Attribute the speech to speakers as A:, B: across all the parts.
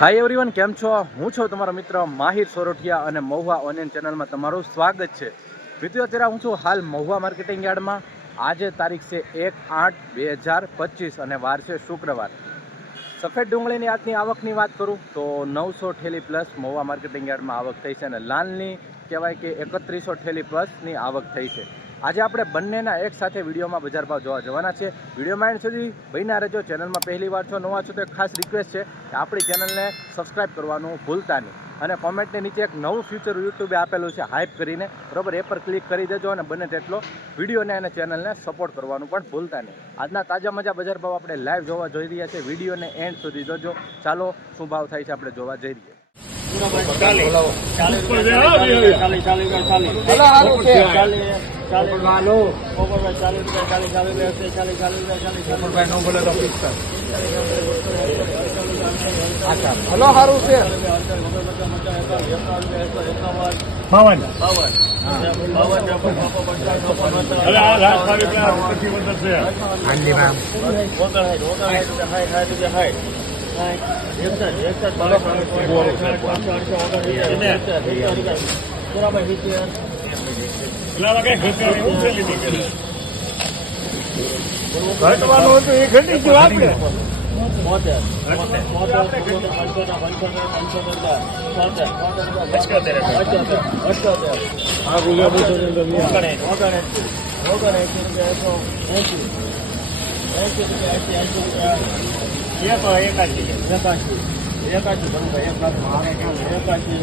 A: Hi everyone કેમ છો? હું છું તમારો મિત્ર માહિર સોરઠિયા અને મહુવા ઓનલાઈન ચેનલમાં તમારું સ્વાગત છે. મિત્રો, અત્યારે હું છું હાલ મહુવા માર્કેટિંગ યાર્ડમાં. આજે તારીખ છે એક આઠ બે હજાર પચીસ અને વાર છે શુક્રવાર. સફેદ ડુંગળીની આજની આવકની વાત કરું તો નવસો ઠેલી પ્લસ મહુવા માર્કેટિંગ યાર્ડમાં આવક થઈ છે અને લાલની કહેવાય કે એકત્રીસો ઠેલી પ્લસની આવક થઈ છે. આજે આપણે બંનેના એક સાથે વિડીયોમાં બજાર ભાવ જોવા જવાના છે વિડીયોમાં એન્ડ સુધી બન્યા રહેજો ચેનલમાં પહેલી વાર છો નવા છો તો એક ખાસ રિક્વેસ્ટ છે કે આપણી ચેનલને સબસ્ક્રાઈબ કરવાનું ભૂલતા નહીં અને કોમેન્ટની નીચે એક નવું ફ્યુચર યુટ્યુબે આપેલું છે હાઇપ કરીને બરોબર એ પર ક્લિક કરી દેજો અને બને તેટલો વિડીયોને અને ચેનલને સપોર્ટ કરવાનું પણ ભૂલતા નહીં આજના તાજા મજા બજાર ભાવ આપણે લાઈવ જોવા જોઈ રહ્યા છે વિડીયોને એન્ડ સુધી જોજો ચાલો શું ભાવ થાય છે આપણે જોવા જઈ રહીએ
B: હલો સારું છે
C: બાવન અરે આ લાખ સારી પેલા પછી વધુ છે
B: હાંજી મેમ
C: પેલા કઈ ઘટવાની ઉછેલી નીકળે ઘટવાનું હતું એ ઘટી ગયું આપણે. એકાશી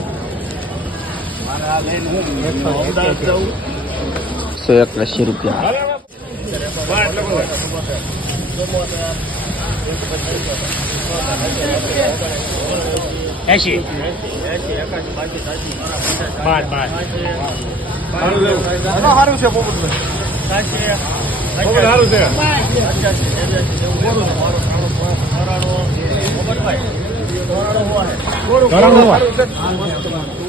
C: મારે આ લઈને હું અમદાવાદ જાઉં
B: સો એકાશી રૂપિયા.
C: એસી બાર બાર.
B: સારું છે
C: સારું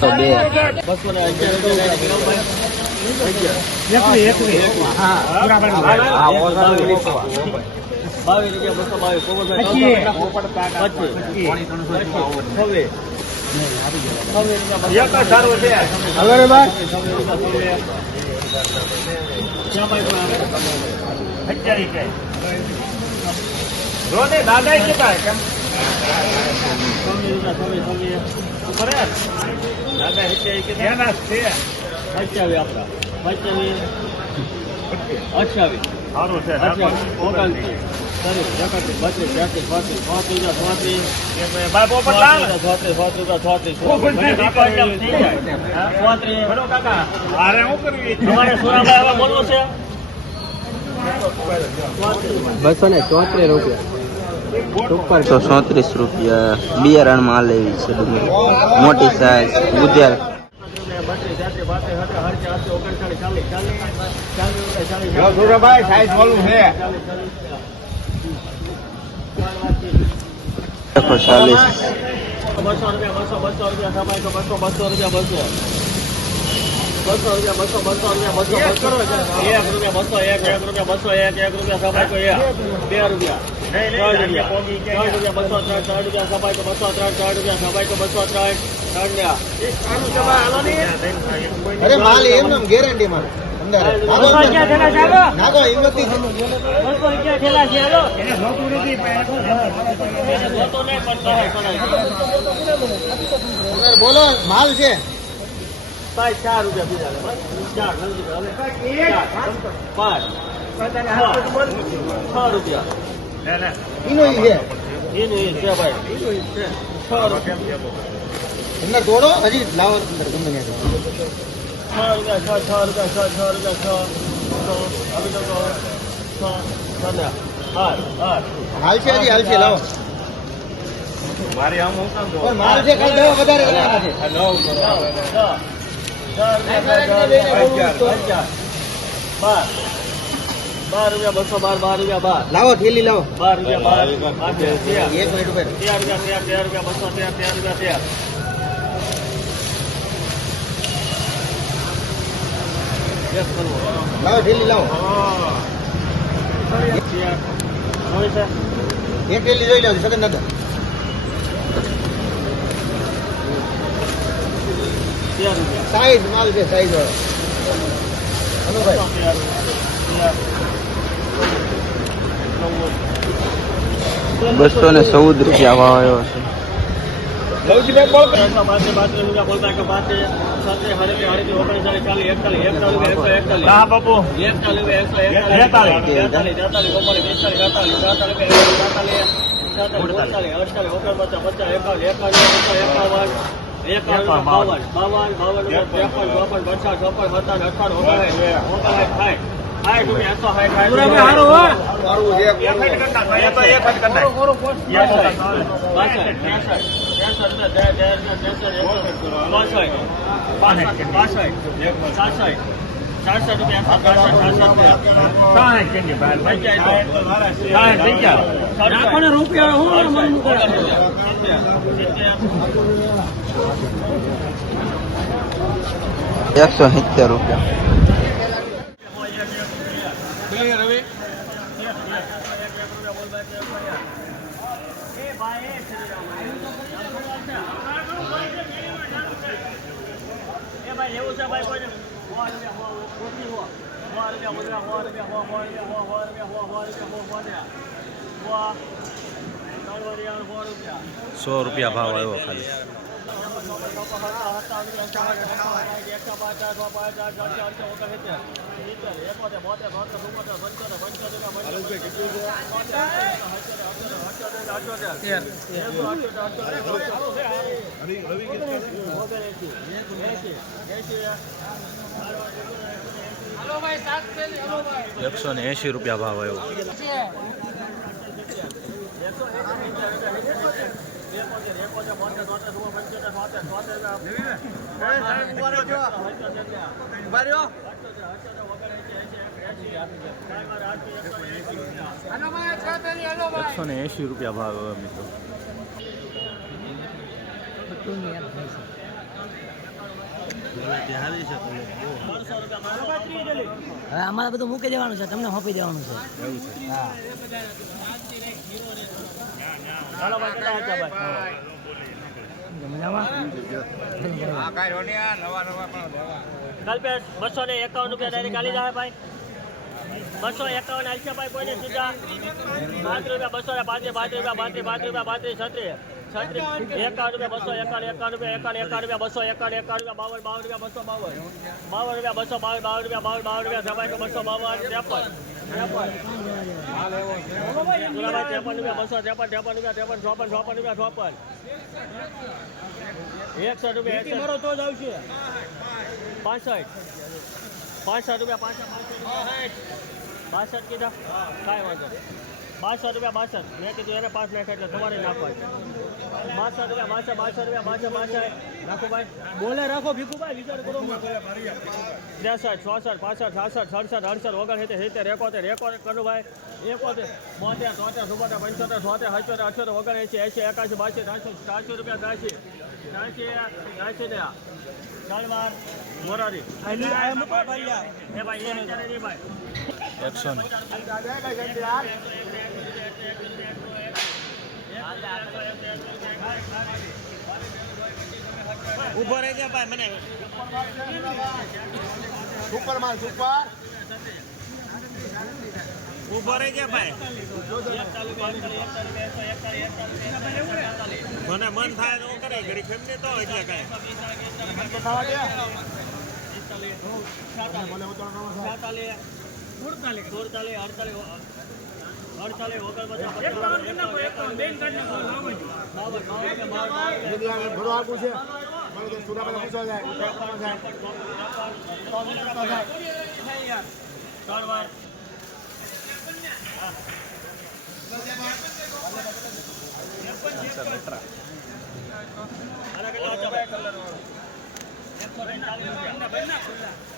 B: તો બે
C: અત્યારે કે રોને દાદા કે કેમ
B: બસો ને ચોત્રીસ રૂપિયા. તો ચોત્રીસ રૂપિયા બિયારણમાં લેવી છે મોટી સાઈઝ ગુજર
C: સુરભાઈ સાઈઝ બોલું છે.
B: એકસો ચાલીસ.
D: બસો રૂપિયા બસો બસો રૂપિયા સમાય તો બસો બસો રૂપિયા બસો બસો રૂપિયા બસો બસો રૂપિયા બસો એક રૂપિયા બસો એક એક રૂપિયા બસો એક એક રૂપિયા સમાય તો એક. બે રૂપિયા. ત્રણ રૂપિયા. ત્રણ રૂપિયા બસો ત્રણ ત્રણ રૂપિયા સમાય તો બસો ત્રણ ત્રણ રૂપિયા સમાય તો બસો ત્રણ ત્રણ
E: અરે માલ એમ નામ ગેરંટી માં અંદર નાખો નાખો હિંમતી
D: જોતો નહીં પણ તો હોય, પણ
E: અંદર બોલો માલ છે.
D: ભાઈ ચાર રૂપિયા બીજા ચાર નથી હવે પાંચ છ રૂપિયા.
E: ઈ
D: એનું એ છે ભાઈ એનું એ છે છ
E: તોડો હજી લાવો ગમે.
D: છ રૂપિયા છ છ રૂપિયા છ છ રૂપિયા છ છ તો છ ને
E: હાલ છે હજી હાલ છે લાવો
C: મારી આમ હું કામ
E: માલ છે વધારે
D: બાર રૂપિયા બસો બાર બાર રૂપિયા બાર.
E: લાવો થેલી લાવો.
D: બાર રૂપિયા બાર.
E: એક મિનિટ ઉપર.
D: તેર રૂપિયા તેર તેર રૂપિયા બસો તેર તેર રૂપિયા તેર
E: લાવો થેલી લાવો. એક ડેલી જોઈ લેજો સગન દાદા સાઈઝ માલ છે સાઈઝ વાળો અનુભાઈ
B: બસો ને ચૌદ રૂપિયા ભાવ આવ્યો છે
D: બાવન બાવન બાવન બાવન બાવન બાવન બાવન બાવન બાવન બાવન બાવન બાવન બાવન બાવન બાવન બાવન ઓગણસાઠ ઓગણસાઠ સાઠ સાઠ રૂપિયા એકસો સાઠ સાઠ રૂપિયા.
E: મારું છે
C: એક જ કરી નાખો, એ તો એક જ કરી નાખો. સાઠ કેમ કે ભાઈ? સાઠ થઈ ગયા.
B: એકસો સિત્તેર રૂપિયા
D: ભાઈ એવું છે ભાઈ રૂપિયા સો રૂપિયા
A: ભાવ આવ્યો ખાલી. એકસો ને એંશી રૂપિયા ભાવ આવ્યો. એકસો ને એંશી રૂપિયા ભાવ મિત્રો.
F: અમારે બધું મૂકી દેવાનું છે તમને સોંપી દેવાનું છે. હા.
D: ચાલો ભાઈ કેટલા ભાઈ કલ્પેશ બસો ને એકાવન રૂપિયા ડાયરેક્ટ આલી જાય ભાઈ બસો એકાવન આલશે ભાઈ કોઈને સીધા પાંત્રીસ રૂપિયા બસો ને પાંત્રીસ પાંત્રીસ રૂપિયા પાંત્રીસ પાંત્રીસ રૂપિયા પાંત્રીસ છત્રીસ છત્રીસ એકાવન રૂપિયા બસો એકાવન એકાવન રૂપિયા એકાવન એકાવન રૂપિયા બસો એકાવન એકાવન રૂપિયા બાવન બાવન રૂપિયા બસો બાવન બાવન રૂપિયા બસો બાવન બાવન રૂપિયા બાવન બાવન રૂપિયા જમાઈ બસો બાવન ત્રેપન ત્રેપન એકસો રૂપિયા તો જ આવશે પાસઠ પાસઠ રૂપિયા પાસઠ કીધા કાંઈ વાંધો. બાસઠ રૂપિયા બાસઠ મેં કીધું એને પાંચ નાખ્યા એટલે તમારે નાખવા બાસઠ રૂપિયા બાસઠ બાસઠ રૂપિયા બાસઠ બાસઠ રાખો ભાઈ બોલે રાખો ભીખુભાઈ વિચાર કરો ત્રેસઠ ચોસઠ પાસઠ છાસઠ સડસઠ અડસઠ ઓગણસિત્તેર સિત્તેર એકોતેર એકોતેર કરું ભાઈ એકોતેર બોતેર તોતેર ચુમ્મોતેર પંચોતેર છોતેર સત્યોતેર અઠ્યોતેર ઓગણએંસી એંસી એકાસી બાસી ત્રાસી ચારસો રૂપિયા ત્રાસી ત્રાસી ત્રાસી ને ચાલવાર મોરારી. એ ભાઈ એ ભાઈ.
A: એકસો ને.
C: રહી રહેજે ભાઈ મને
E: સુપર માલ સુપર.
C: ઊભો રહેજે ભાઈ. મને મન થાય તો હું કરે ઘડી ખેમ તો એટલે કાંઈ.
E: ઘણું આગું છે અડતાલીસ પૂછવા જાય ઉત્તરાખંડમાં જાય
D: ત્રેપન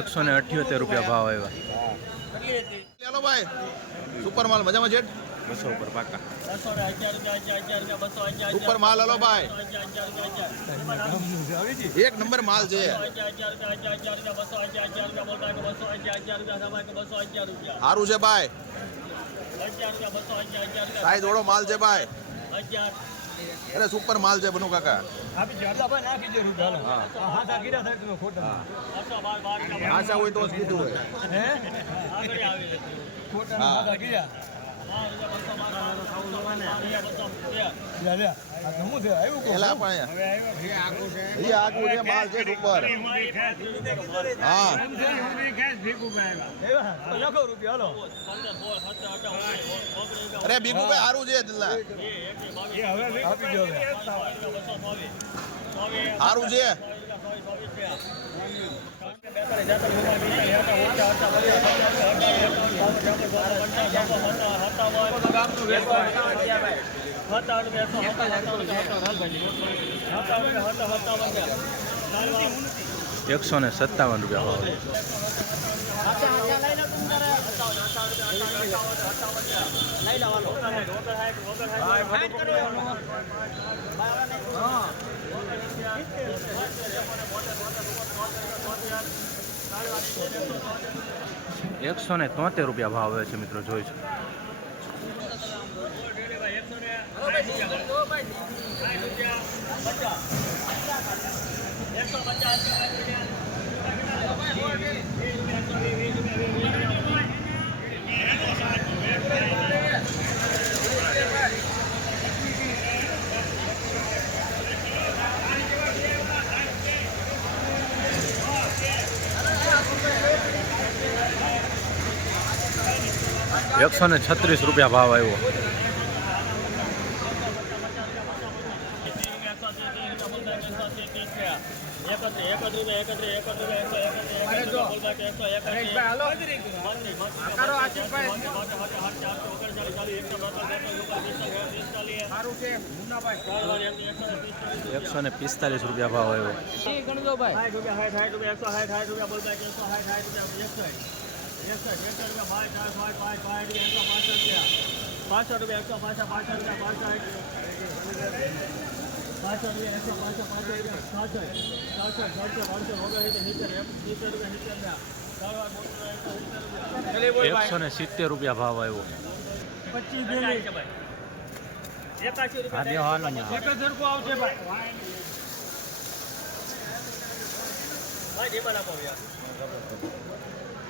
D: એકસો ને અઠ્યોતેર
A: રૂપિયા ભાવ આવ્યા.
E: ચાલો ભાઈ સુપર માલ મજામાં છે?
A: બસો ઉપર પાકા
D: બસો ને અગિયાર રૂપિયા અગિયાર અગિયાર રૂપિયા બસો અગિયાર
E: સુપર માલ હલો ભાઈ.
D: અગિયાર અગિયાર રૂપિયા અગિયાર
E: એક નંબર માલ છે.
D: અગિયાર અગિયાર રૂપિયા અગિયાર અગિયાર રૂપિયા બસો અગિયાર અગિયાર રૂપિયા બોલતા બસો અગિયાર અગિયાર રૂપિયા સમાય બસો અગિયાર રૂપિયા
E: સારું છે ભાઈ.
D: અગિયાર રૂપિયા બસો અગિયાર અગિયાર રૂપિયા
E: સાઈઝ વાળો માલ છે ભાઈ. અરે સુપર માલ છે બનુ કાકા. આશા હોય તો જ કીધું હોય. અરે બીકુભાઈ સારું છે સારું છે.
A: એકસો ને સત્તાવન રૂપિયા ભાવ. એકસો ને તોતેર રૂપિયા ભાવ આવે છે મિત્રો જોઈ છે.
D: પચાસ
A: એકસો ને છત્રીસ રૂપિયા ભાવ આવ્યો. એકસો ને પિસ્તાલીસ રૂપિયા ભાવ આવ્યો.
D: સાઠ રૂપિયા એકસો સાઠ પાછા રૂપિયા એકસો સાઠ સાઠ રૂપિયા એકસો એકસો એકસો એકસો એકસો એકસો સાતસો પાંચસો સિત્તેર સિત્તેર રૂપિયા એકસો
A: એકસો ને સિત્તેર રૂપિયા ભાવ આવ્યો.
D: પચીસ એકાશી રૂપિયા એક સરખું આવશે ભાઈ. ભાઈ જેમાં આપો યાર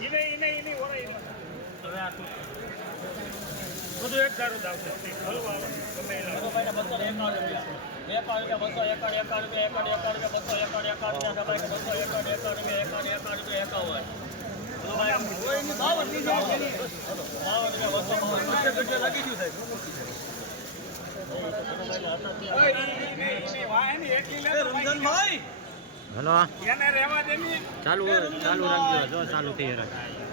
D: એને એને એને ઓળાઈ બધું એક દાવશે હલવા ગમે બસો એકાવન રૂપિયા બસો એકાવન એકાવન રૂપિયા બસો એકાવન એકાવન રૂપિયા બસો એકાવન એકાવન રૂપિયા એકાવન એકાવન રૂપિયા એકાવન બાવન રૂપિયા બસો
B: ચાલુ ચાલુ રાખજો, જો ચાલુ થઈ રહ્યો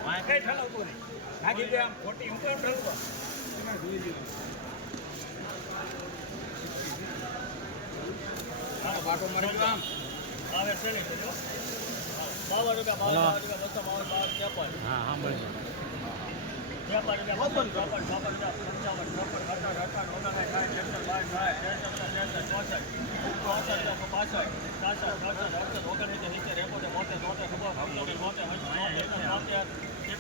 D: આવે છે ને બાવન રૂપિયા બાવન રૂપિયા બસો બાવન બાવન ત્રેપન
B: હા. સાંભળજો
D: ત્રેપન ખબર પંચોતેર બોતેર એકોતેર એકોતેર એક એક મિનિટ ચોતેર રૂપિયા ચોતેર રૂપિયા બાસી રૂપિયા બાસી બાસી રૂપિયા બસો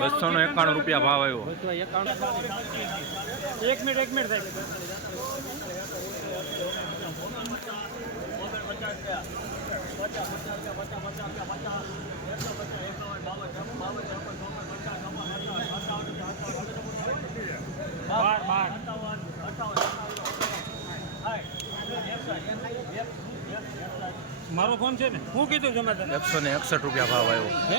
D: બસો ને
A: એકાણું રૂપિયા ભાવ આવ્યો.
D: એક મિનિટ એક મિનિટ બાર બાર મારો ફોન છે ને? શું કીધું તને
A: એકસો ને એકસઠ રૂપિયા ભાવ આવ્યો.
D: હે?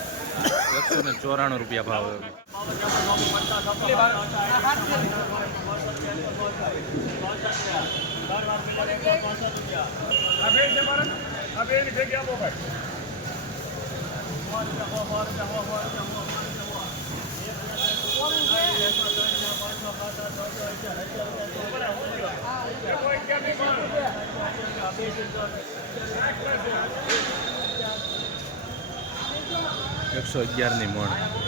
G: જગ્યા ને
A: ચોરાણું રૂપિયા ભાવ
D: Thank મારે.
A: એકસો અગિયારની મોણ.